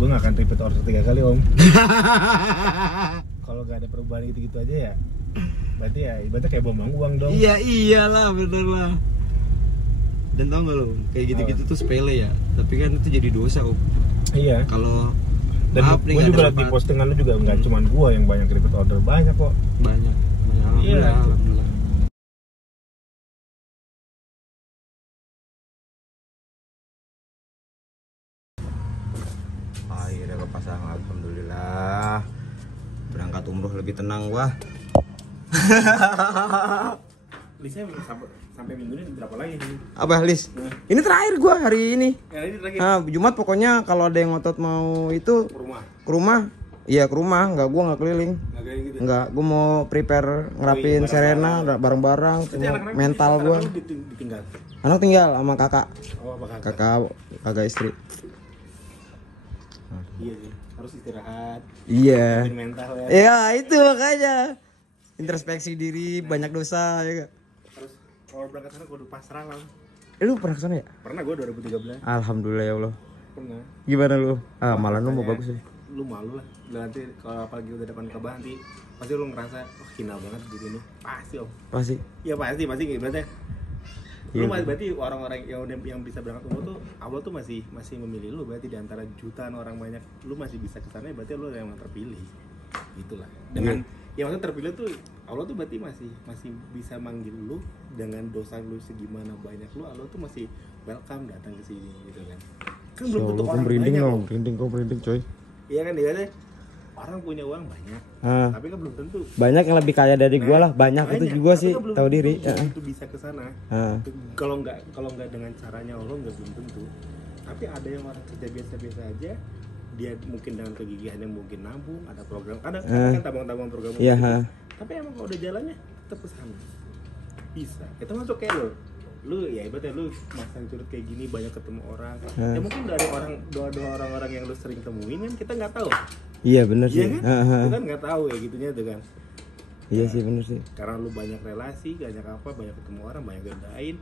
gue nggak akan repeat order 3 kali om. Kalau nggak ada perubahan gitu-gitu aja ya, berarti ya ibaratnya kayak buang uang dong. Iya iyalah bener lah. Dan tau gak lo, kayak gitu-gitu tuh sepele ya, tapi kan itu jadi dosa om. Iya. Kalau dan gue juga liat di postingan lu juga nggak cuma gue yang banyak repeat order, banyak kok. Banyak. Iya. Alhamdulillah. Akhirnya kepasang, alhamdulillah. Berangkat umroh lebih tenang gua. Lisnya sampai minggu ini berapa lagi nih? Apa Lis? Ini terakhir gua hari ini. Ya, ini terakhir. Nah, Jumat pokoknya kalau ada yang ngotot mau itu Ke rumah. Iya ke rumah, gua nggak keliling. Nggak kayak gitu. Enggak, gua mau prepare ngerapin Serena bareng-barang, cuma mental gua. Ditinggal. Anak tinggal sama kakak. Oh, apa Kakak istri. Iya sih, harus istirahat. Iya. Mental ya. Iya, itu makanya. Introspeksi diri, banyak dosa ya gak? Harus kalau berangkat sana kudu pasrah lah. Lu pernah kesana ya? Pernah gue 2013. Alhamdulillah ya Allah. Pernah. Gimana lu? Malah lu mau bagus ya. Lu malu lah. Nanti kalau apalagi udah depan Ka'bah nanti pasti lu ngerasa wah hina banget di sini. Pasti om. Pasti. Iya pasti gimana? Iya, Lu berarti orang-orang yang bisa berangkat umroh tuh Allah tuh masih memilih lu, berarti di antara jutaan orang banyak lu masih bisa ke sana, berarti lu yang terpilih. Itulah. Dengan yang maksudnya terpilih tuh Allah tuh berarti masih bisa manggil lu dengan dosa lu segimana banyak lu, Allah tuh masih welcome datang ke sini gitu kan. Kan belum tentu orang banyak. Merinding coy. Iya kan dia orang punya uang banyak. Tapi kan belum tentu. Banyak yang lebih kaya dari gua lah, banyak itu juga sih kan tahu diri. Itu bisa ke sana. Kalau nggak dengan caranya Allah nggak belum tentu. Tapi ada yang orang kerja biasa-biasa aja, dia mungkin dengan kegigihan yang mungkin nabung, ada program, ada kan tabung-tabung program. Iya. Tapi emang kalau udah jalannya tetap ke sana. Bisa. Itu masuk kayak lu ya ibaratnya lu masang curut kayak gini banyak ketemu orang. Ya mungkin dari orang-orang yang lu sering temuin kan kita nggak tahu. Iya benar sih. Iya kan? Kita kan nggak tahu ya gitunya tuh kan. Iya sih benar sih. Karena lu banyak relasi, banyak banyak ketemu orang, banyak gandain,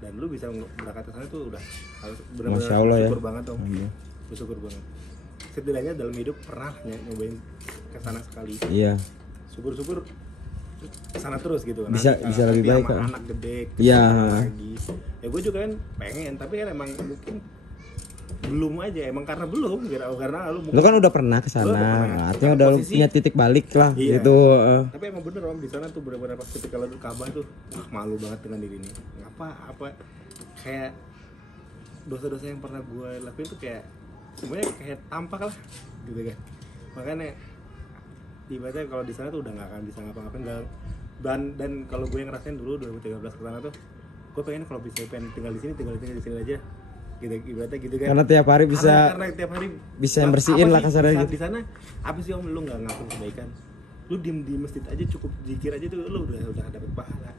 dan lu bisa berangkat ke sana tuh udah harus benar-benar bersyukur banget dong. Bersyukur banget. Setidaknya dalam hidup pernah nyobain ke sana sekali. Iya. Syukur-syukur kesana terus gitu kan. Bisa lebih baik kan. Anak gede. Iya. Lagi. Ya gue juga kan pengen, tapi kan emang mungkin belum aja, emang karena belum karena lu kan udah pernah ke sana. Artinya udah lu punya titik balik lah gitu. Tapi emang bener om di sana tuh bener-bener pas ketika lu Ka'bah tuh malu banget dengan diri ini. Apa kayak dosa-dosa yang pernah gue lakuin tuh kayak semuanya kayak tampak lah gitu kan. Makanya ibaratnya kalau di sana tuh udah nggak akan bisa ngapa-ngapain dan kalau gue yang ngerasain dulu 2013 ke sana tuh gue pengen kalau bisa pengen tinggal di sini aja gitu ibaratnya gitu kan. Karena tiap hari bisa karena tiap hari bisa bersihin lah kasarnya gitu. Di sana apa sih om, lu nggak ngelakuin kebaikan, lu diem di masjid aja cukup zikir aja tuh lu udah dapet pahala.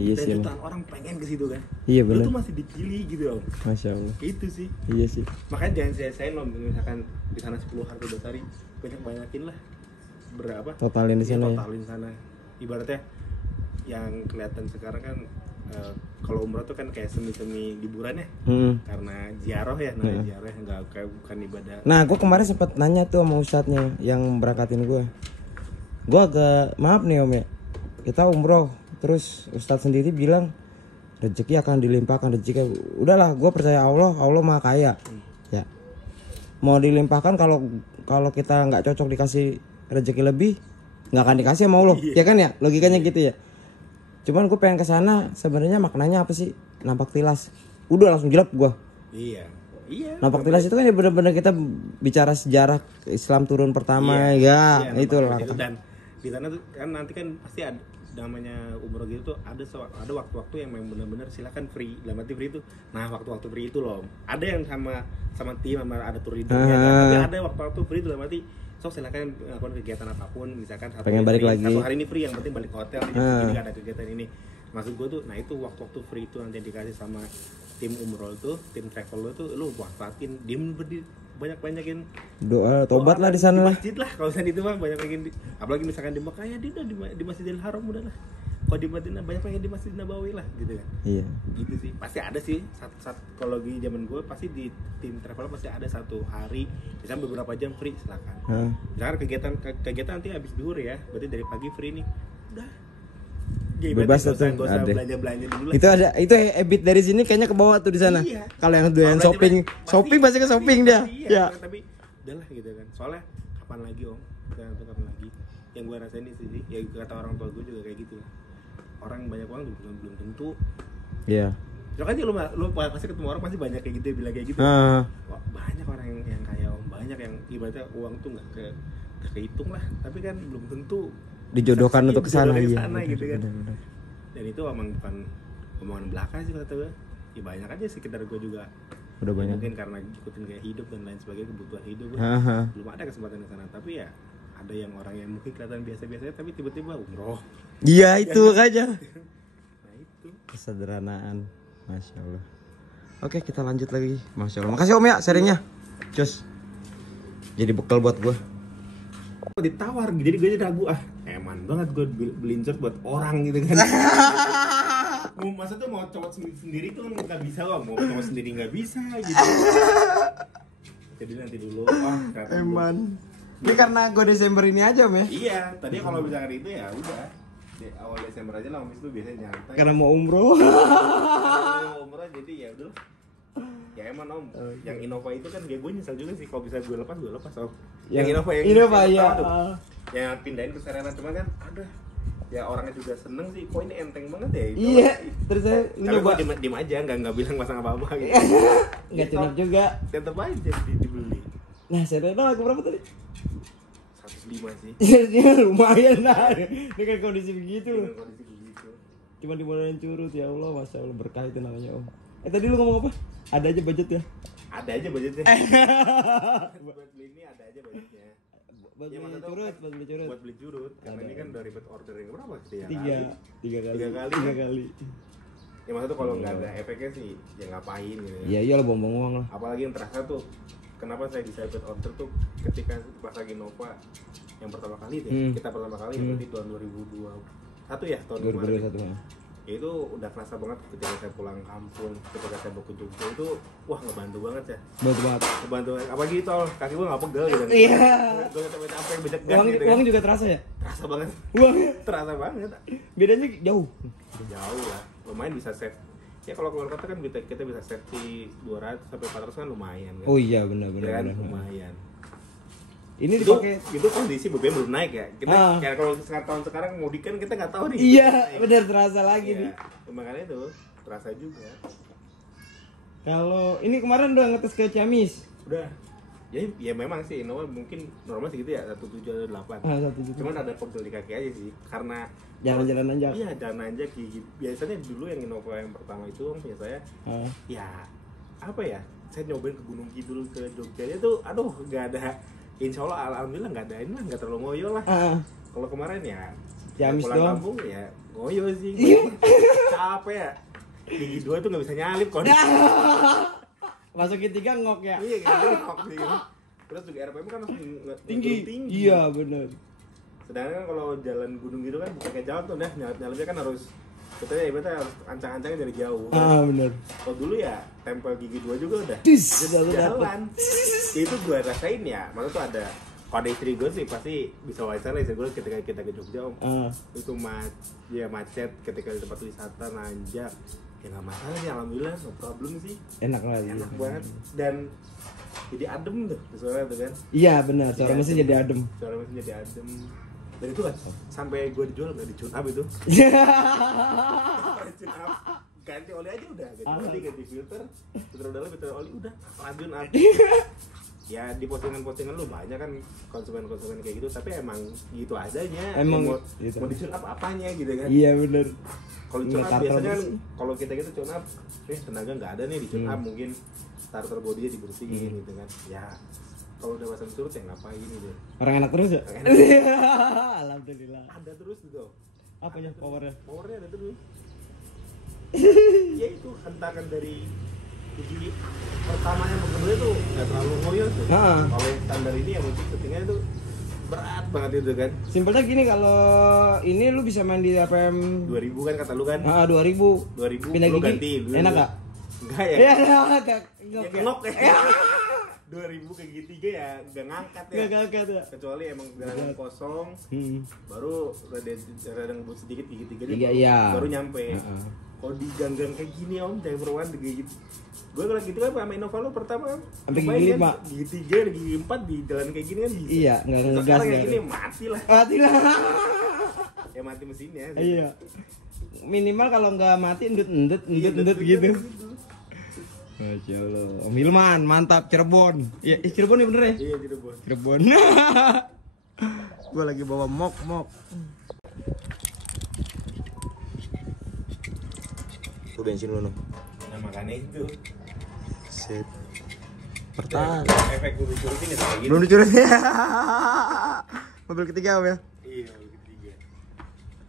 Iya dan sih. Jutaan orang pengen ke situ kan. Iya benar. Lu tuh masih dipilih gitu om. Masya Allah. Itu sih. Iya sih. Makanya jangan sia-siain om, misalkan di sana 10 hari 12 hari banyakin lah berapa? Totalin di sana. Totalin sana. Ibaratnya yang kelihatan sekarang kan kalau umroh tuh kan kayak semi liburan ya, karena ziarah ya, ziarah nggak kayak bukan ibadah. Nah, gue kemarin sempat nanya tuh sama ustadznya yang berangkatin gue agak maaf nih om ya, kita umroh terus ustadz sendiri bilang rezeki akan dilimpahkan rezeki. Udahlah, gue percaya Allah maha kaya. Ya, mau dilimpahkan kalau kita nggak cocok dikasih rezeki lebih, nggak akan dikasih sama Allah, ya kan ya, logikanya gitu ya. Cuman gue pengen kesana sebenarnya maknanya apa sih? Nampak tilas. Udah langsung jawab gue. Iya. Nampak tilas itu kan ya benar-benar kita bicara sejarah Islam turun pertama itu lah. Dan di sana tuh kan nanti kan pasti ada namanya umroh gitu tuh ada waktu-waktu yang memang benar-benar silakan free. Dalam arti free itu. Nah, waktu-waktu free itu loh. Ada yang sama tim sama ada tour leader-nya tapi ada waktu-waktu free itu dalam arti silakan melakukan kegiatan apapun, misalkan satu hari ini free, yang penting balik ke hotel ini ada kegiatan ini. Maksud gue tuh, nah itu waktu free itu nanti dikasih sama tim umroh tuh, tim travel lo tuh, lu manfaatin, banyak-banyakin doa, tobat lah di sana lah. Masjid lah, kalau misalnya itu mah banyak-banyakin, apalagi misalkan di Mekah ya, dia udah di Masjidil Haram udah lah. kalau di Madinah banyak yang di Masjid Nabawi lah gitu kan. Iya. Gitu sih, pasti ada sih satu kalau di zaman gue pasti di tim travel pasti ada satu hari misalnya beberapa jam free, silakan. Misalkan kegiatan nanti habis duhur ya, berarti dari pagi free nih, udah bebas tuh, gak usah ada. belanja dulu lah. Itu ada, itu habit dari sini kayaknya ke bawah tuh di sana. Iya. Kalau yang doyan Kalau shopping, belanja shopping pasti ke shopping dia. Iya, Ya. tapi udahlah gitu kan. Soalnya kapan lagi om? Kapan lagi? Yang gue rasain sih, ya kata orang tua gue juga kayak gitu. Orang banyak uang belum tentu. Iya. Ya kan lu pasti ketemu orang pasti banyak kayak gitu bilang kayak gitu. Wah, banyak orang yang kaya om, banyak yang ibaratnya uang tuh nggak kehitung lah. Tapi kan belum tentu Dijodohkan untuk kesana, iya. gitu kan. Bener. Dan itu emang bukan omongan belaka sih kata gue. Ya banyak aja sekitar gue juga. Udah Ya, banyak. mungkin karena ikutin gaya hidup dan lain sebagainya, kebutuhan hidup belum ada kesempatan ke sana. Tapi ya ada yang orang yang mungkin kelihatan biasa-biasa tapi tiba-tiba umroh. Iya itu aja. Nah itu. Kesederhanaan, masya Allah. Oke kita lanjut lagi, masya Allah. Makasih om ya sharingnya, cus. Jadi bekal buat gue. Ditawar, jadi gue jadi ragu eman banget gue beliin shirt buat orang gitu kan. Masa tuh mau cowok sendiri tuh nggak bisa loh, mau cowok sendiri nggak bisa gitu. Jadi nanti dulu Eman. Ini karena gue Desember ini aja om ya. iya, tadi kalau misalkan itu ya udah di awal Desember aja lah, habis itu biasanya nyantai. Karena mau umroh. Kalau umroh jadi ya udah. Ya emang om, yang Innova itu kan gue nyesel juga sih kalau bisa gue lepas om. Yang Innova ya. Yang pindahin ke Serena cuma kan ada. Ya orangnya juga seneng sih, kok ini enteng banget ya itu. Iya, terus saya Tapi nyoba. gue diem aja, nggak bilang pasang apa-apa gitu. Nggak cenap juga. Tetep aja dibeli. Nah Serena laku berapa tadi? 105 sih. Ya lumayan lah. Dengan kondisi begitu. Dengan kondisi begitu. Cuma dimodalin curut, ya Allah, masya Allah, berkah itu namanya om. Tadi lu ngomong apa? Ada aja budget ya? Ada aja budgetnya. Buat beli ini ada aja budgetnya. Buat Ya, beli maksudnya curut, buat beli curut. Buat beli curut. Karena Ada. ini kan udah ribet ordering berapa sih? Tiga kali. Tiga kali. Ya maksudnya tuh kalau nggak ada efeknya sih ya ngapain gitu ya. Iya iyalah buang-buang uang lah. Apalagi yang terasa tuh kenapa saya bisa ribet order tuh ketika pas lagi Nova yang pertama kali deh. Kita pertama kali berarti tahun 2021 ya, tahun kemarin. 2021 ya. Ya itu udah kerasa banget ketika saya pulang kampung, ketika saya mau ke Jogja itu wah ngebantu banget ya. Ngebantu apalagi tol kaki gue nggak pegel gitu. Iya. Gue capek becek gas Uang, gitu uang kan. juga terasa ya? Terasa banget. Uang Terasa banget. bedanya jauh. Jauh lah. Lumayan bisa save. Ya kalau keluar kota kan kita bisa save di 200 sampai 400 kan lumayan kan. Oh iya benar. Lumayan. Ini Itu dipakai. itu kondisi BBM belum naik ya. Kita kayak kalau tahun sekarang mudik kan kita nggak tahu nih. Iya, benar terasa lagi nih. Makanya itu terasa juga. Kalau ini kemarin udah ngetes ke Ciamis. Udah. Ya memang sih Innova mungkin normal segitu ya 17 atau 8. 1 Cuman ada pegel di kaki aja sih karena jalan-jalan aja. Iya, jalan aja gigi. Biasanya dulu yang Innova yang pertama itu punya saya ya apa ya? Saya nyobain ke Gunung Kidul ke Jogja itu aduh nggak ada. Insya Allah alhamdulillah nggak ada ini lah, nggak terlalu ngoyo lah. Kalau kemarin ya Ciamis pulang doang. kampung ya ngoyo sih. Capek ya. Gigi 2 tuh nggak bisa nyalip kok. Masukin 3 ngok ya. Iya gitu kok gitu. Terus juga RPM kan harus Tinggi. Iya benar. Sedangkan kalau jalan gunung gitu kan bukan kayak jalan tuh dah nyalipnya kan harus kita ya ibaratnya harus ancang-ancangnya dari jauh. Benar. Kalau dulu ya tempel gigi 2 juga udah Udah jalan. Itu gue rasain ya. Maksudnya tuh ada kalau ada istri gue sih pasti bisa wawancara istri gue ketika kita ke Jogja om. Itu macet ketika di tempat wisata nanjak. Ya nggak masalah sih alhamdulillah no problem sih. Enak Banget dan jadi adem tuh suara tuh kan. Iya benar, suara mesin jadi adem. Suara mesin jadi adem. Dan itu kan sampai gue dijual nggak di tune up itu. Tune up ganti oli aja udah, ganti filter dalam filter oli udah lanjut up. Ya di postingan-postingan lu banyak kan konsumen-konsumen kayak gitu, tapi emang gitu adanya. Emang mau gitu. di tune up apanya gitu kan. Iya benar. Kalau tune up biasanya kan kalau kita gitu tune up, tenaga nggak ada nih di tune up, mungkin starter bodinya dibersihin gitu kan. Ya kalau udah pasang surut ya ngapain gitu. Orang enak terus ya? Alhamdulillah. Ada terus gitu. Apanya powernya? Powernya ada terus. Ya itu hentakan dari gigi pertamanya sama kedua itu nggak terlalu ngoyo tuh. Kalau yang standar ini ya mungkin settingnya itu berat banget itu kan. Simpelnya gini, kalau ini lu bisa main di RPM 2000 kan kata lu kan. 2000. 2000 Pindah lu gigi. ganti. Enak gak? Enggak ya? Iya, Ya ngok ya. 2000 ke gigi 3 ya enggak ngangkat ya. Enggak agak tuh. Kecuali emang dalam kosong baru rada ngebut sedikit gigi 3 Tiga, iya. baru nyampe. Kalau di gang-gang kayak gini om, driver one kayak gitu. Gue kalau gitu kan sama Innova lo pertama sampai cobain gigi kan, 5. gigi 3, gigi 4 di jalan kayak gini kan bisa. Iya, enggak ngegas Sekarang kayak enggak. gini mati lah. Mati lah. Ya mati mesinnya. Iya. Minimal kalau nggak mati endut gitu. Masya Allah. Om Hilman, mantap. Cirebon. Iya, Cirebon ya bener ya? Iya Cirebon. Cirebon. Gua lagi bawa mok. Tuh bensin lu noh. Nah makanya itu. Sip. Pertahan. Efek gue curutin ya kayak gitu. Belum dicurutin. Mobil ketiga om ya? Iya, mobil ketiga.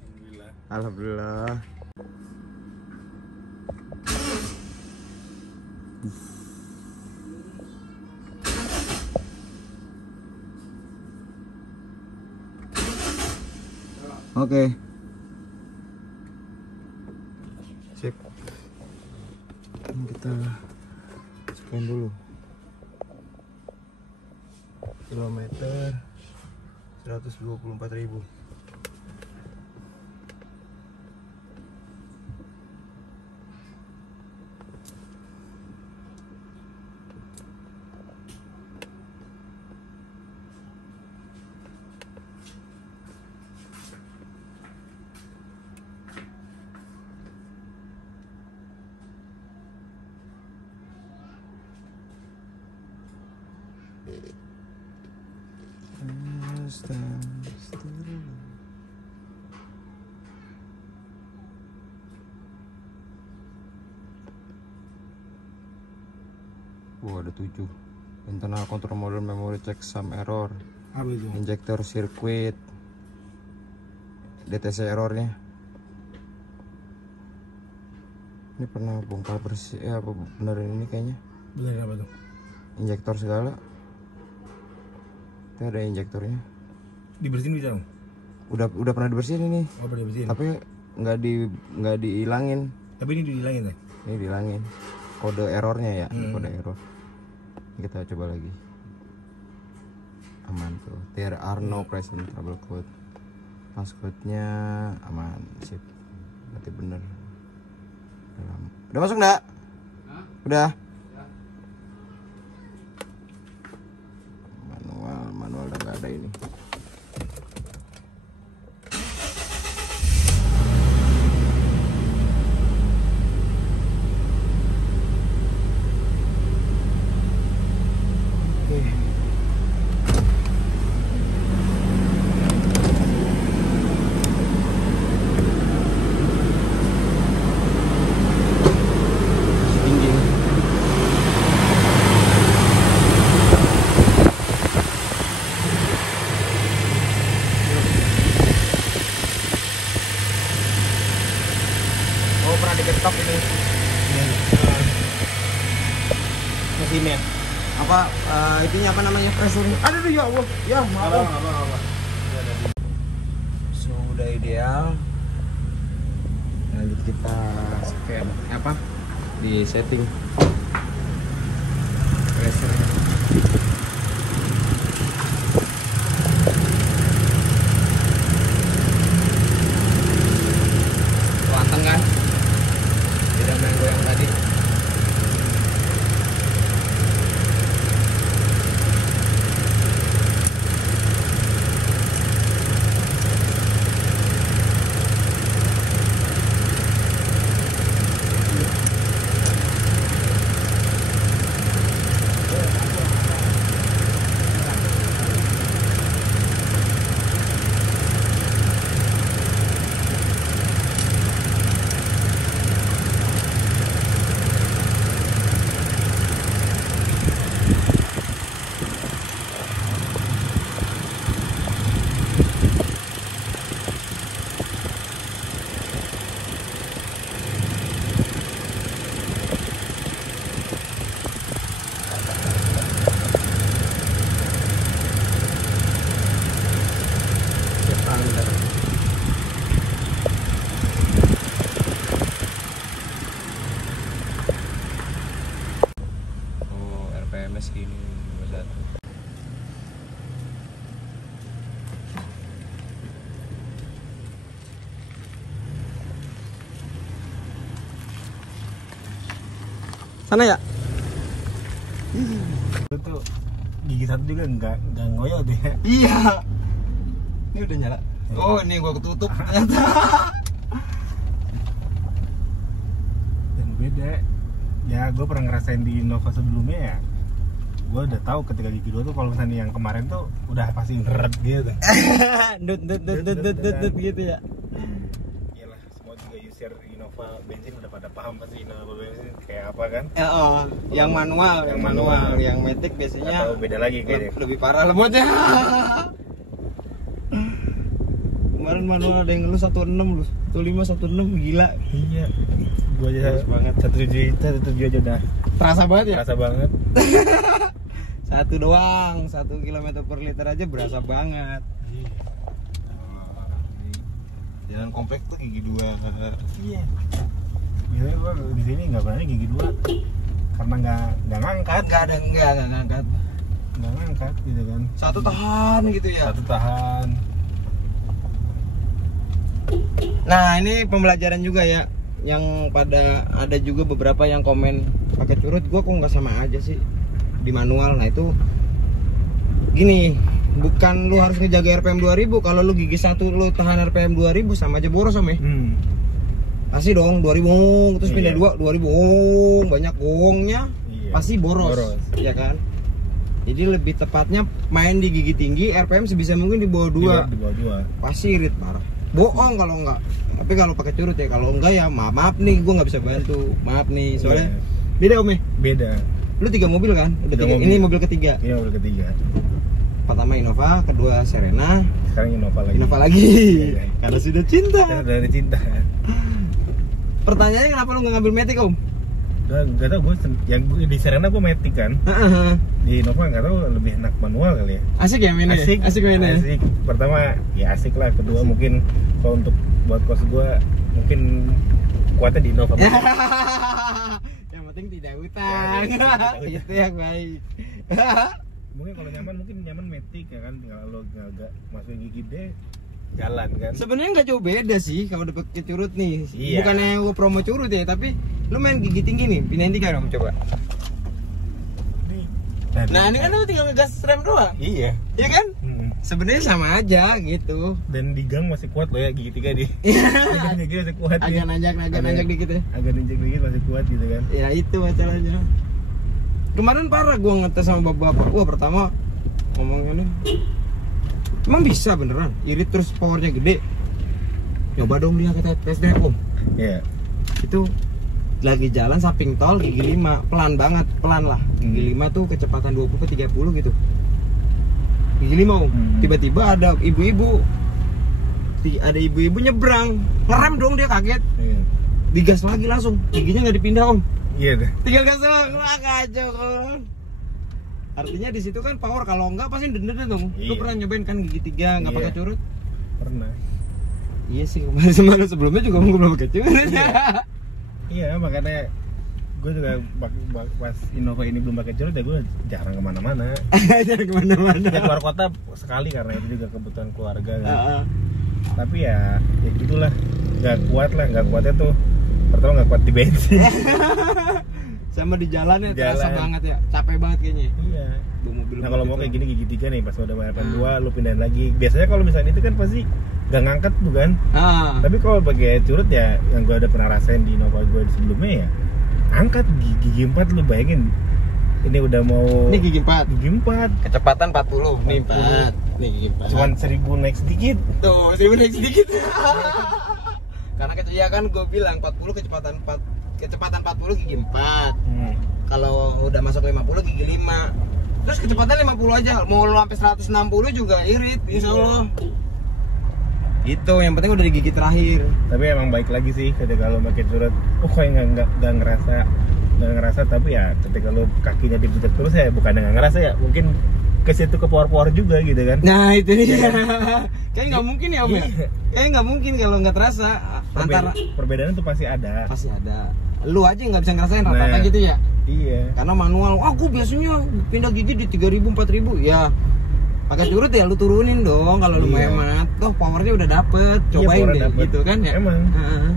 Alhamdulillah. Alhamdulillah. Oke. Sip. Ini kita spend dulu. Kilometer 124.000. Ada 7. Internal control model memory check some error. Apa itu? Injector circuit. DTC errornya. Ini pernah bongkar bersih ya, apa benerin ini kayaknya? Benerin apa tuh? Injektor segala. Itu ada injektornya. Dibersihin bisa dong? Udah pernah dibersihin ini. Oh, pernah dibersihin. Tapi nggak dihilangin. Tapi ini dihilangin ya? Ini dihilangin. Kode errornya ya, kode error. Kita coba lagi. Aman tuh. There are no present trouble code. Passcode-nya aman, sip. Berarti bener. Udah masuk enggak? Udah. Manual udah nggak ada ini. Diketok ini Mesinnya apa itunya apa namanya, pressure. Aduh ya Allah ya maaf. Apa. Sudah ideal. Lanjut kita scan apa di setting pressure. Lanteng kan? Tidak main goyang tadi. RPM-nya segini 51. Sana ya? Itu tuh gigi satu juga nggak ngoyo deh. Iya. Ini udah nyala. Oh, ini gua ketutup ternyata. Dan beda. Ya gue pernah ngerasain di Innova sebelumnya ya. Gue udah tahu ketika gigi 2 tuh kalau misalnya yang kemarin tuh udah pasti ngeret gitu. Dut gitu ya. Iyalah, semua juga user Innova bensin udah pada paham pasti Innova bensin kayak apa kan? Ya, oh, yang manual, yang matic biasanya Atau beda lagi kayaknya. lebih parah lemotnya. Kemarin manual ada yang ngeluh 16 lu, 1516 gila. Iya. Gue aja banget 1,7 aja udah Terasa banget ya? terasa banget. Satu doang, 1 km per liter aja berasa banget. Jalan komplek tuh gigi 2. Iya. Biasanya gue di sini nggak berani gigi 2 karena nggak ngangkat. Nggak ngangkat. Nggak ngangkat gitu kan. Satu tahan gitu ya. Satu tahan. Nah, ini pembelajaran juga ya. Yang pada ada juga beberapa yang komen pakai curut, gua kok nggak sama aja sih di manual. Nah itu gini, bukan lu harus ngejaga RPM 2000. Kalau lu gigi 1 lu tahan RPM 2000 sama aja boros om ya. Pasti dong 2000 terus pindah 2000 banyak gongnya. Iya. Pasti boros. Ya kan. Jadi lebih tepatnya main di gigi tinggi, RPM sebisa mungkin di bawah 2. Di bawah 2. Pasti irit parah. Bohong kalau enggak. Tapi kalau pakai curut ya, kalau enggak ya maaf nih, gue nggak bisa bantu. Maaf nih, soalnya beda om ya. Beda. Lu 3 mobil kan? Udah 3. Ini mobil ketiga. Iya, mobil ketiga. Pertama Innova, kedua Serena, Sekarang Innova lagi. Iya. Karena sudah cinta. Dari cinta. Pertanyaannya kenapa lu nggak ngambil Matic om? Gak tau gue yang di Serena gue Matic kan. Di Innova nggak tahu lebih enak manual kali ya. Asik ya mainnya. Asik mainnya. Asik. Pertama ya asik lah. Kedua asik. Mungkin kalau untuk buat kos gue mungkin kuatnya di Innova. Yang penting tidak utang. Itu yang baik. Mungkin kalau nyaman Matic ya kan, tinggal lo nggak masukin gigi D jalan kan. Sebenarnya nggak jauh beda sih kalau dapet ke curut nih. Iya. Bukannya gue promo curut ya, tapi lu main gigi tinggi nih, pindahin 3 dong coba. Nah ini kan lu tinggal ngegas rem doang. Iya. Iya kan? Sebenarnya sama aja gitu. Dan di gang masih kuat lo ya gigi 3 di. Gigi masih kuat. Agak nanjak dikit ya. Agak nanjak dikit masih kuat gitu kan. Ya itu masalahnya. Kemarin parah gua ngetes sama bapak. Wah pertama ngomongnya nih. Emang bisa beneran? Irit terus powernya gede. Coba dong dia kata tes deh om. Iya. Itu lagi jalan samping tol gigi 5 pelan banget, pelan lah. Gigi 5 tuh kecepatan 20 ke 30 gitu. Gigi 5 om. Tiba-tiba ada ibu-ibu nyebrang, ngerem dong dia kaget. Iya. Digas lagi langsung, giginya nggak dipindah om. Iya deh. Tinggal gas doang, wah kacau kawan. Artinya di situ kan power, kalau enggak pasti dendam dong. Lu Iya. pernah nyobain kan gigi 3 nggak pakai curut? Pernah. Iya sih, kemarin sebelumnya juga gue belum pakai curut. Iya, makanya gue juga pas Innova ini belum pakai curut ya gue jarang kemana-mana. Jangan kemana-mana. Ya keluar kota sekali karena itu juga kebutuhan keluarga kan. Tapi ya gitulah, nggak kuatnya tuh. Pertama nggak kuat di bensin. Sama di jalannya Jalan. terasa banget ya, capek banget kayaknya. Iya. Mobil Nah kalau mau kayak gini gigi 3 nih pas udah balapan 2 lu pindahin lagi. Biasanya kalau misalnya itu kan pasti gak ngangkat bukan? Tapi kalau pakai curut ya yang gue ada pernah rasain di Innova gue sebelumnya ya angkat gigi 4 lu bayangin. Ini udah mau Ini gigi 4. Gigi 4. Kecepatan 40. Nih 4. Nih gigi 4. Cuman 1000 naik sedikit. Tuh, 1000 naik sedikit. Karena ya kan gue bilang 40 kecepatan 40 gigi 4. Kalau udah masuk 50 gigi 5. Terus kecepatan 50 aja. Mau lo sampai 160 juga irit, insyaallah. Itu yang penting udah di gigi terakhir. Tapi emang baik lagi sih ketika lo pakai curut. Kayak nggak ngerasa tapi ya ketika lo kakinya diputar terus ya bukan nggak ngerasa ya mungkin ke situ ke power juga gitu kan. Nah itu dia. Kayak nggak mungkin ya om ya. Iya. Kayak nggak mungkin kalau nggak terasa. Antara Perbedaan tuh pasti ada. Pasti ada. Lu aja nggak bisa ngerasain rata-rata Nah. gitu ya. Iya. Karena manual, aku biasanya pindah gigi di 3.000 4.000 ya. Pakai curut ya lu turunin dong kalau lu mau Iya. hemat. Toh powernya udah dapet, cobain powernya deh dapet. gitu kan ya. Emang. Heeh.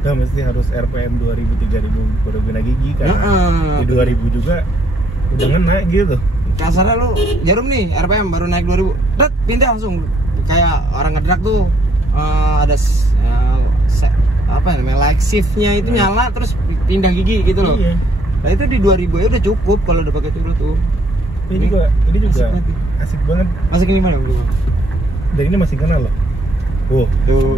Nggak mesti harus RPM 2000 3000 baru pindah gigi kan. Heeh. Di 2000 juga udah ngena gitu. Kasarnya lu jarum nih RPM baru naik 2000, tet pindah langsung kayak orang ngedrak tuh ada apa namanya like shiftnya itu nyala terus pindah gigi gitu loh. Iya. Nah itu di 2000 ya udah cukup kalau udah pakai curut tuh. Ini juga asik banget. Masuk ini mana bro? Dan ini masih kena loh. Tuh.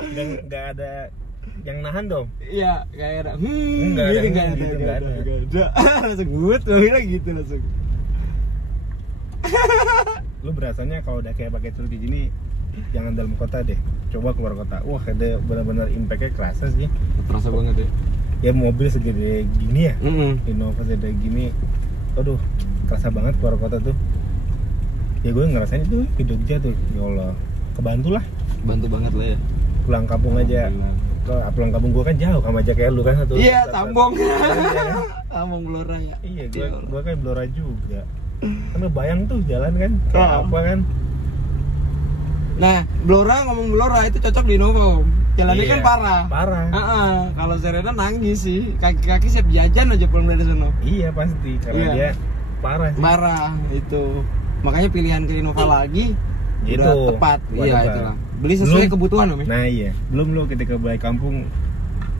Nggak ada yang nahan dong. Iya, kayak ada Enggak ada, gitu nggak ada. Langsung gut banget gitu langsung. Lu berasanya kalau udah kayak pakai curut di sini jangan dalam kota deh. Coba keluar kota. Wah, ada benar-benar impactnya kerasa sih. Terasa banget ya. Ya mobil segede gini ya. Mm-mm. Innova segede gini. Aduh, kerasa banget keluar kota tuh. Ya gue ngerasain itu di Jogja tuh. Ya Allah, kebantu lah. Bantu banget lah ya. Pulang kampung aja. Pulang kampung gue kan jauh sama aja kayak lu kan satu. Iya, satu- Tambong. Iya kan? Tambong Blora ya. Iya, Ya Allah. gue kan Blora juga. Karena bayang tuh jalan kan, kayak Oh. apa kan? Nah, Blora ngomong Blora itu cocok di Innova. Om. Jalannya Iya, kan parah. Parah. Heeh, kalau Serena nangis sih. Kaki-kaki siap jajan aja pulang dari sana. Iya pasti, karena Iya. dia parah sih. Parah itu. Makanya pilihan ke Innova lagi Gitu. udah tepat. Udah Iya, tepat. itulah. Beli sesuai Belum- kebutuhan, Om. Ya? Nah iya, belum lu ketika balik kampung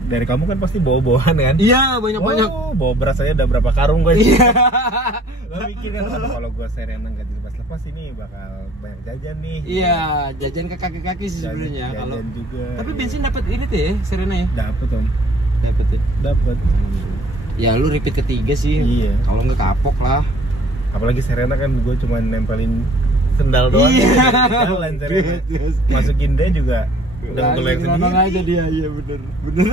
dari kamu kan pasti bawa-bawaan kan? Iya, banyak-banyak. Oh, bawa beras aja udah berapa karung gue. Iya. Lo mikir kan "Aduh, kalau gue Serena nggak dilepas-lepas ini bakal banyak jajan nih. Iya, jajan ke kaki-kaki sih Jajan- sebenarnya jajan kalau. juga. Tapi iya. bensin dapat ini tuh ya, Serena ya. Dapet om, Dapat ya. dapet. Ya lu repeat ketiga sih. Iya. Kalau nggak kapok lah. Apalagi Serena kan gue cuma nempelin sendal doang. Iya. Jalan Serena. Masukin dia juga udah ngeleng Langsung sendiri. aja dia, iya bener. Bener.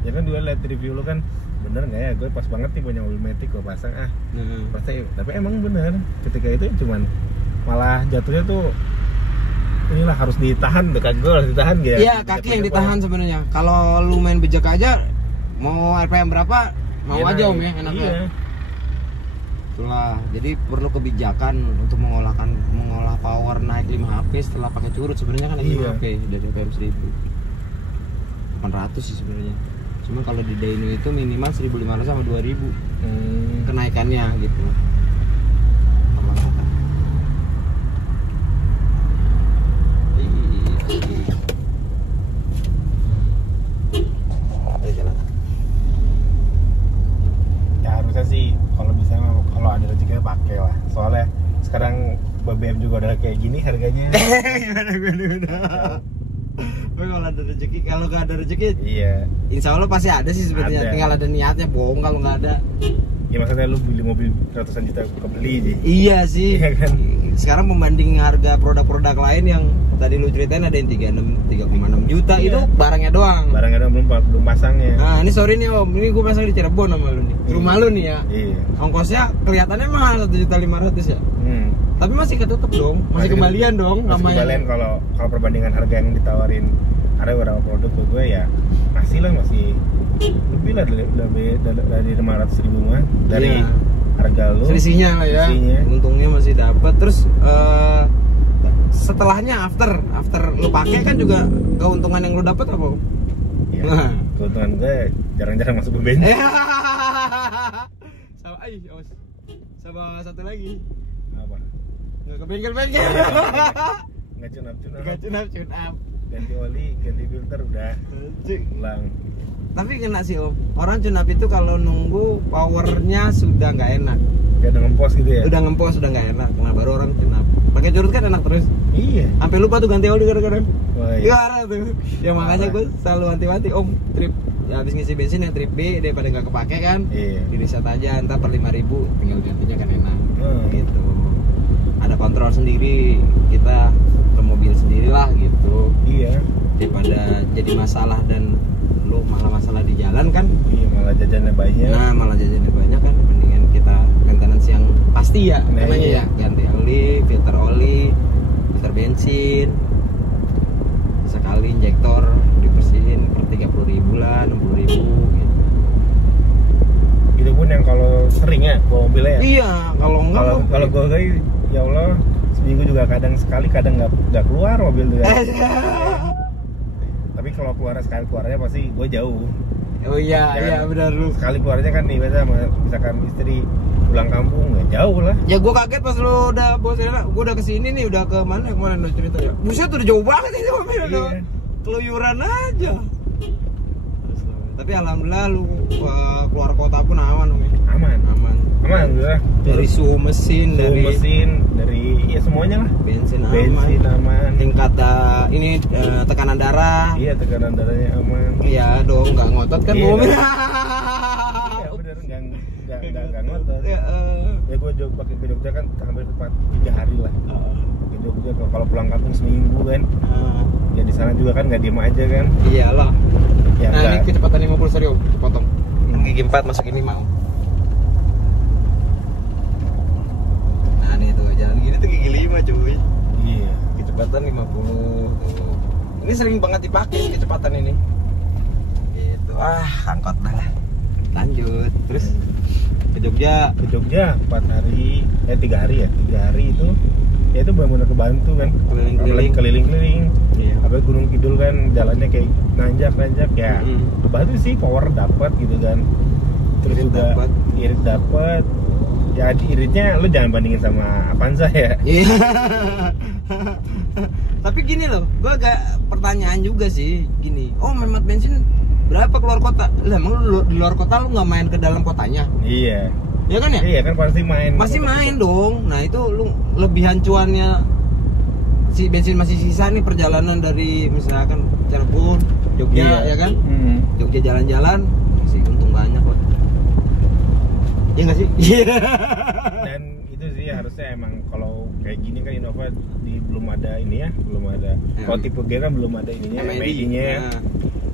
Ya kan gue liat review lu kan bener nggak ya? Gue pas banget nih punya mobil Matic gue pasang Nah. pasti. Tapi emang bener ketika itu cuman malah jatuhnya tuh inilah harus ditahan dekat gue harus ditahan gitu. Iya, kaki yang ditahan sebenarnya. Kalau lu main bejek aja mau RPM berapa mau Iya, aja Om ya enaknya. Iya. Itulah, jadi perlu kebijakan untuk mengolah power naik 5 HP setelah pakai curut sebenarnya kan naik 5 Iya. HP dari RPM 1000. 800 sih sebenarnya. Cuma kalau di Dyno itu minimal 1.500 sama 2.000 kenaikannya gitu. Pemasukan. Ya harusnya sih kalau bisa kalau ada rezekinya pakai lah. Soalnya sekarang BBM juga udah kayak gini harganya. Gimana? Tapi kalau ada rezeki, kalau nggak ada rezeki, Iya. insya Allah pasti ada sih sebenarnya. Ada. Tinggal ada niatnya, bohong kalau nggak ada. Ya maksudnya lu beli mobil ratusan juta kebeli sih. Iya sih. Iya kan? Sekarang membanding harga produk-produk lain yang tadi lu ceritain ada yang 3,6 juta Iya. itu barangnya doang. Barangnya doang, belum pasangnya. Nah ini sorry nih Om, ini gue pasang di Cirebon sama lu nih. Rumah lu nih ya. Iya. Ongkosnya kelihatannya mahal 1.500.000 ya. Tapi masih ketutup dong, masih kembalian dong Masih namanya. kembalian kalau perbandingan harga yang ditawarin ada beberapa produk ke gue ya masih lebih lah dari 500.000 mah dari Iya. harga lu. Selisihnya lah ya. Selisihnya. Untungnya masih dapat. Terus setelahnya after lu pakai kan juga keuntungan yang lu dapat apa? Om? Ya, Nah. keuntungan gue jarang-jarang masuk ke bensin. Sama awas. Sama satu lagi. Apa? Nggak ke bengkel-bengkel. Nggak cunap-cunap. Nggak cunap. Ganti oli, ganti filter udah pulang. Tapi kena sih Om. Orang cunap itu kalau nunggu powernya sudah nggak enak. Kayak udah ngempos gitu ya. Udah ngempos sudah nggak enak. Nah baru orang cunap. Pakai curut kan enak terus. Iya. Sampai lupa tuh ganti oli kadang-kadang. Wah, Iya iya. arah tuh. Ya makanya gue selalu wanti-wanti Om trip ya, habis ngisi bensin yang trip B daripada nggak kepake kan. Iya. Di reset aja entar per 5.000 tinggal gantinya kan enak. Gitu. Ada kontrol sendiri, kita ke mobil sendirilah gitu. Iya. Daripada jadi masalah dan lu malah masalah di jalan kan. Iya, malah jajannya banyak. Nah, malah jajannya banyak kan, mendingan kita maintenance yang pasti ya. Nah, Namanya iya. ya, ganti oli, filter bensin. Bisa kali injektor dibersihin per 30.000 lah, 60.000 gitu. Itu pun yang kalau sering ya bawa mobilnya ya. Iya, kalau enggak Kalau gue ya Allah seminggu juga kadang sekali, kadang nggak keluar mobil tuh ya. Tapi kalau keluar sekali keluarnya pasti gue jauh. Oh iya, Ya, iya benar lu. Sekali keluarnya kan nih biasa misalkan istri pulang kampung ya jauh lah. Ya gue kaget pas lu udah bawa Serena, gue udah kesini nih, udah ke mana kemarin udah cerita ya. Buset udah jauh banget ini mobil, Iya. udah keluyuran aja. Tapi alhamdulillah lu keluar kota pun aman Om. Aman. Aman. Alhamdulillah. Dari suhu mesin, Suhu mesin, dari ya semuanya lah. bensin Aman. Tingkat ini tekanan darah. Iya, tekanan darahnya aman. Iya dong, nggak ngotot kan Iya, mobil. Iya bener, nggak ngotot. Ya, Ya gue pakai ke Jogja kan hampir tepat 3 hari lah. Ke Jogja kalau pulang kampung seminggu kan. Ya di sana juga kan nggak diem aja kan. iyalah. Ya Nah ini nggak- kecepatan 50 serius, potong. Gigi 4 masukin 5. Nah nih tuh jalan gini tuh gigi 5 cuy. Iya. Kecepatan 50 tuh. Ini sering banget dipakai kecepatan ini. Gitu. Angkot dah lah. Lanjut. Terus ke Jogja. Ke Jogja 4 hari, 3 hari ya. 3 hari itu ya itu benar-benar kebantu kan. Keliling-keliling. Apalagi keliling-keliling. Iya. Apalagi Gunung Kidul kan jalannya kayak nanjak ya. Kebantu sih, power dapat gitu kan. Terus Irit juga dapet. irit dapat. Ya iritnya lu jangan bandingin sama Avanza ya. Iya. Tapi gini loh, gua agak pertanyaan juga sih, gini. Oh, hemat bensin berapa keluar kota? Lah emang lu di luar kota lu nggak main ke dalam kotanya? Iya. Ya kan ya? Iya kan pasti main. Masih main dong. Nah, itu lu lebihan cuannya si bensin masih sisa nih perjalanan dari misalkan Cirebon, Jogja ya kan? Jogja jalan-jalan masih untung banyak lah. Iya nggak sih? Iya. Dan itu sih harusnya emang kalau kayak gini kan Innova belum ada ini ya, belum ada. Kalau tipe G kan belum ada ininya, MID-nya. Nah.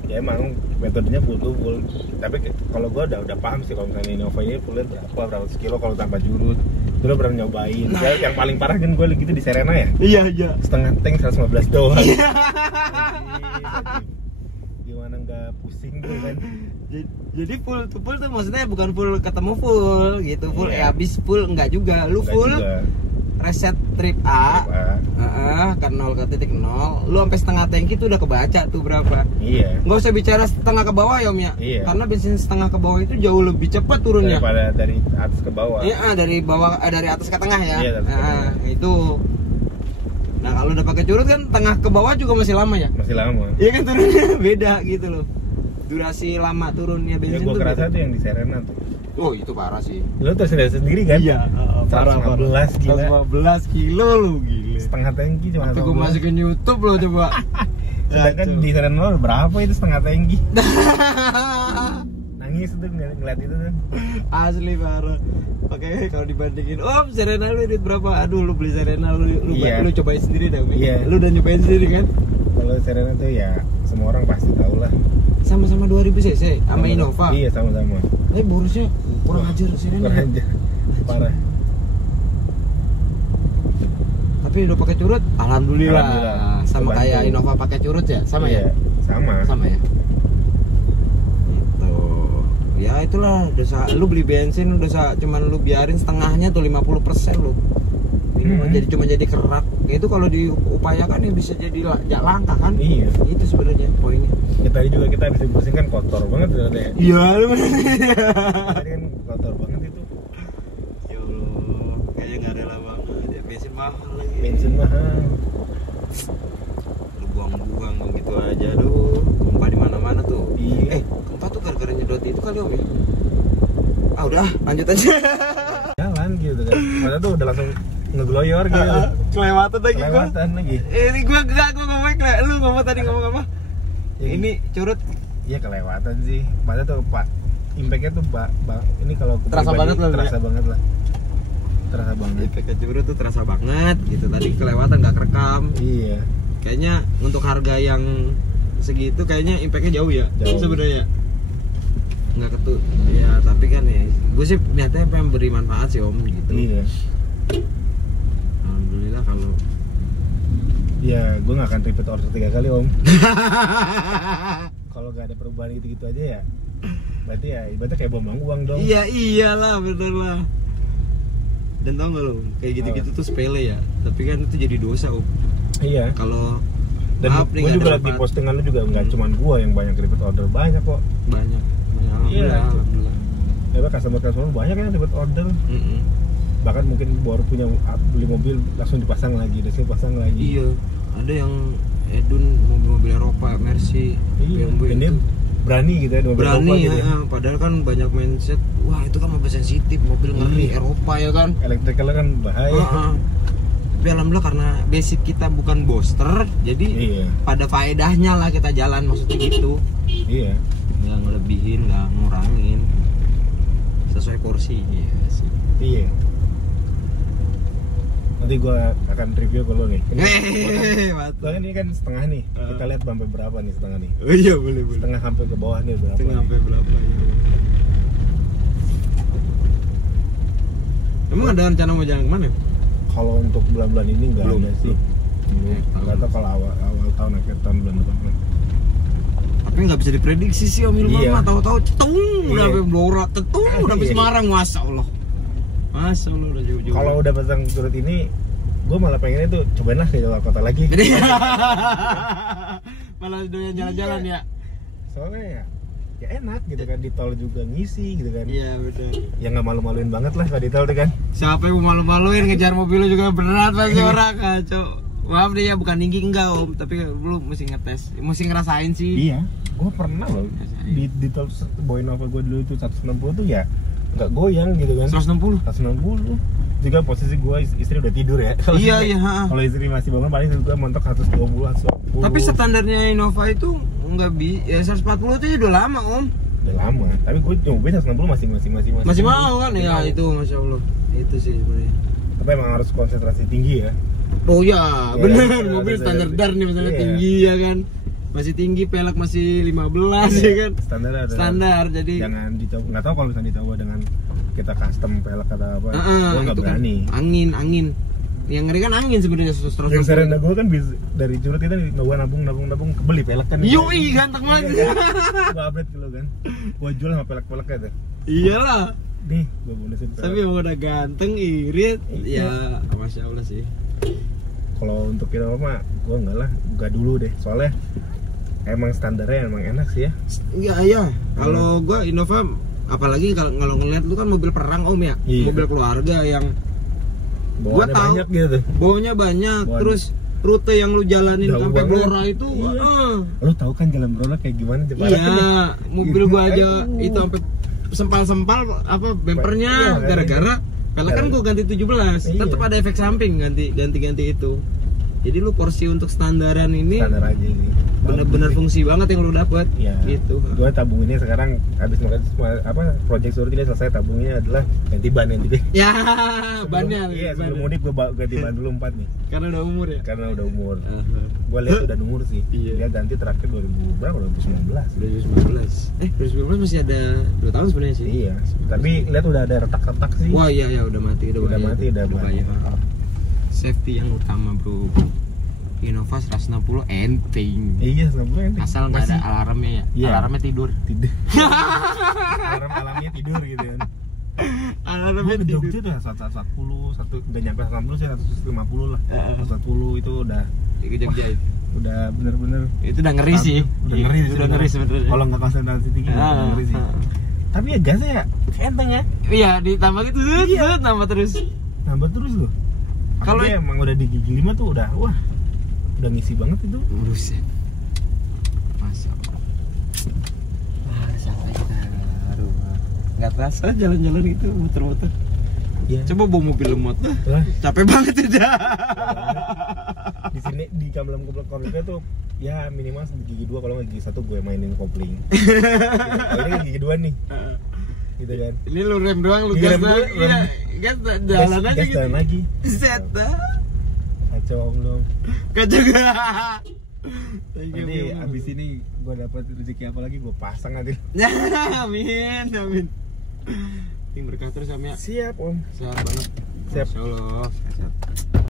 Ya emang metodenya full to full. Tapi kalau gua udah paham sih kalau misalnya Innova ini fullnya berapa kilo kalau tanpa jurut. Dulu pernah nyobain. Ya, yang paling parah kan gue gitu di Serena ya. Iya. Setengah tank 115 doang. Iya. Gimana nggak pusing tuh kan? Jadi full to full tuh maksudnya bukan full ketemu full gitu, full Iya. habis full enggak juga. Lu Nggak full juga. reset trip A. Apa? Kan 0 ke titik 0. Lu sampai setengah tangki tuh udah kebaca tuh berapa. Iya. Nggak usah bicara setengah ke bawah ya Om ya. Iya. Karena bensin setengah ke bawah itu jauh lebih cepat turunnya. Daripada dari atas ke bawah. Iya, dari bawah dari atas ke tengah ya. Iya, atas ke tengah. Itu. Nah, kalau udah pakai curut kan tengah ke bawah juga masih lama ya. Masih lama. Iya kan turunnya beda gitu loh. Durasi lama turunnya Ya bensin gue tuh kerasa beda. tuh yang di Serena tuh. Oh, itu parah sih. Lu tuh sendiri kan? Iya, parah. 115 gila. 115 kilo lu gila. Setengah tangki cuma Tapi gue 115. masukin YouTube lo coba. Sedangkan di Serena lu berapa itu setengah tangki? Nangis tuh ngeliat itu tuh. Asli parah. Pakai kalau dibandingin, Serena lu duit berapa? Aduh, lu beli Serena lu Iya. lu cobain sendiri dah. Mi. Iya. Lu udah nyobain sendiri kan? Kalau Serena tuh ya semua orang pasti tahu lah. Sama-sama 2000 cc sama Innova. Iya sama-sama. Tapi borosnya kurang ajar Serena. Kurang aja. Parah. Tapi udah pakai curut, alhamdulillah. Alhamdulillah. Sama Kebantu. kayak Innova pakai curut ya, sama Iya, ya? Sama. Sama ya. Itu. Ya itulah, lu beli bensin cuman lu biarin setengahnya tuh 50% lu. Ini cuma jadi kerak. Itu kalau diupayakan ya bisa jadi langka kan? Iya. Itu sebenarnya poinnya. Ya, tadi juga kita habis bersih kan kotor banget ternyata ya. Iya, Tadi kan kotor banget itu. ya Allah, kayaknya nggak rela banget ya, bensin mahal lagi. Bensin mahal. Lu buang-buang gitu aja, aduh, tumpah di mana-mana tuh. Iya. Tumpah tuh gara-gara nyedot itu kali Om ya. Udah, lanjut aja. Jalan gitu kan. Padahal tuh udah langsung ngegloyor gitu. Kelewatan lagi gua. Kelewatan lagi. Ini gua ngomong lu ngomong tadi ngomong apa? Ya, Ini curut Iya kelewatan sih. Padahal tuh Pak impact-nya tuh ini kalau aku Terasa pribadi, banget lah, terasa ya? banget lah. Terasa banget. pakai curut tuh terasa banget gitu. Tadi kelewatan nggak kerekam. Iya. Kayaknya untuk harga yang segitu kayaknya impactnya jauh ya. Jauh. Sebenarnya. Nggak ketut. Ya, tapi kan ya gue sih niatnya pengen beri manfaat sih Om gitu. Iya. Alhamdulillah kalau Ya, gue gak akan repeat order 3 kali om. Kalau gak ada perubahan gitu-gitu aja ya, berarti ya ibaratnya kayak buang uang dong. Iya iyalah bener lah. Dan tau gak lo, kayak gitu-gitu tuh sepele ya, tapi kan itu jadi dosa om. Iya. Kalau Dan gue juga liat di postingan lu juga nggak cuman gue yang banyak repeat order, banyak kok. banyak. Iya. Alhamdulillah. Ya customer banyak yang repeat order. Bahkan mungkin baru punya beli mobil langsung dipasang lagi, pasang lagi. Iya, ada yang Edun mobil-mobil Eropa, Mercy, Iya. BMW Dan dia itu. berani gitu ya, mobil Berani Eropa ya, gitu ya. padahal kan banyak mindset, wah itu kan mobil sensitif, mobil ngeri Eropa ya kan. Elektrikalnya kan bahaya. Tapi alhamdulillah karena basic kita bukan booster, jadi Iya. pada faedahnya lah kita jalan, maksudnya gitu. Iya. Nggak ngelebihin, nggak ngurangin, sesuai porsi. Iya sih. Iya. Nanti gue akan review ke lo nih. Soalnya ini kan setengah nih. Kita lihat sampai berapa nih setengah nih. Oh iya boleh. Setengah sampai ke bawah nih berapa? Setengah sampai berapa ya? Emang ada rencana mau jalan kemana? Kalau untuk bulan-bulan ini nggak Belum. ada sih. Belum. Nggak tahu kalau awal tahun akhir tahun bulan depan. Tapi nggak bisa diprediksi sih Om Ilman. Iya. Tahu-tahu cetung udah Iya. sampai Blora, cetung udah sampai Iya. Semarang, masya Allah udah jauh-jauh. Kalau udah pasang surut ini, gue malah pengennya tuh cobain lah ke luar kota lagi. Malah doyan jalan-jalan ya. Soalnya ya enak gitu kan, di tol juga ngisi gitu kan. Iya benar. Ya nggak malu-maluin banget lah kalau di tol tuh kan. Siapa yang mau malu-maluin ngejar mobil lu juga berat pasti orang kacau. Maaf deh ya, bukan tinggi enggak Om, tapi lu mesti ngetes, mesti ngerasain sih. Iya, gue pernah loh di tol Boynova gue dulu itu 160 tuh ya nggak goyang gitu kan. 160. 160 juga posisi gue istri udah tidur ya. Iya. Kalau istri masih bangun paling gue mentok 120 120. Tapi standarnya Innova itu nggak ya 140 itu udah lama Om. Udah lama, tapi gue nyobain 160 masih Mau kan ya mau. itu masya Allah itu sih sebenarnya. Tapi emang harus konsentrasi tinggi ya. Oh ya, Ya, bener ada- mobil ada- standar nih misalnya iya. tinggi ya kan. Masih tinggi, pelek masih 15 ya kan. Standar jadi Jangan dicoba, nggak tahu kalau misalnya dicoba dengan kita custom pelek atau apa. Gue nggak itu kan berani. angin. Yang ngeri kan angin sebenarnya terus. Yang Serena gue kan bisa dari curut kita gue nabung kebeli pelek kan. Yoi ganteng banget. Gue update dulu kan. Gue jual sama pelek-peleknya tuh. Iyalah. Nih, gue bonusin pelek. Tapi emang udah ganteng, irit. Iya. Ya, masya Allah sih. Kalau untuk kita mah gue nggak dulu deh. Soalnya emang standarnya emang enak sih ya. Iya. Kalau gua Innova, apalagi kalau ngeliat lu kan mobil perang Om ya, Iya. mobil keluarga yang Bawaannya tahu. banyak gitu. bawahnya banyak, Waduh. terus rute yang lu jalanin Jauh sampai banget. Blora itu, Iya. Lu tahu kan jalan Blora kayak gimana cepatnya? iya, mobil gua aja Aduh. itu sampai sempal-sempal apa bempernya Iya, gara-gara pelek kan gua ganti 17, Iya. tetap ada efek samping ganti itu. Jadi lu porsi untuk standaran ini Standar aja ini. bener-bener fungsi banget yang lu dapat. Iya. Gitu. Gue tabunginnya sekarang habis makan apa project surut ini selesai, tabungnya adalah ganti ban yang gede. Ya, bannya. Iya, sebelum mudik gue ganti ban dulu 4 nih. Karena udah umur ya. Karena udah umur. Gue lihat udah umur sih. Iya. Dia ganti terakhir 2000 berapa? 2019. 2019 masih ada 2 tahun sebenarnya sih. Iya. Tapi lihat udah ada retak-retak sih. Wah iya udah mati Udah bahaya. mati, udah bahaya. bahaya. Safety yang utama bro. Innova 160 enteng. Iya, 90 ini. Asal nggak ada alarmnya ya. Iya. Alarmnya tidur. Tidur. Alarm alamnya tidur gitu kan. Alarmnya Gue ke tidur. Jogja udah 140, udah nyampe 160 sih 150 lah. 140 itu udah Ke Jogja itu. udah bener-bener Itu udah ngeri sih. Udah ngeri sih. Udah ngeri sebenarnya. Kalau nggak konsentrasi tinggi udah ngeri sih. Tapi ya gasnya ya enteng ya. Iya ditambah gitu nambah terus. Nambah terus loh. Kalau Kalau emang udah di gigi 5 tuh udah udah ngisi banget itu. Buset. Masa. Sampai kita rumah. Nggak terasa jalan-jalan gitu muter-muter. Iya. Coba bawa mobil lemot lah. Lah, Capek banget udah. di sini di Kamlam Kompleknya tuh ya minimal di gigi 2, kalau nggak gigi 1 gue mainin kopling. Kalau ini kan gigi 2 nih. Gitu kan. Ini lu rem doang, lu Gigi gas rem lagi. dulu, rem. Gas jalan aja Gas gitu. jalan lagi. Set dah. Kacau om dong. Kacau gak? Nanti abis ini gue dapat rezeki apa lagi gue pasang nanti. Amin. Yang berkah terus Am ya. Siap om. Sehat banget. Siap. Masya Allah. Sehat.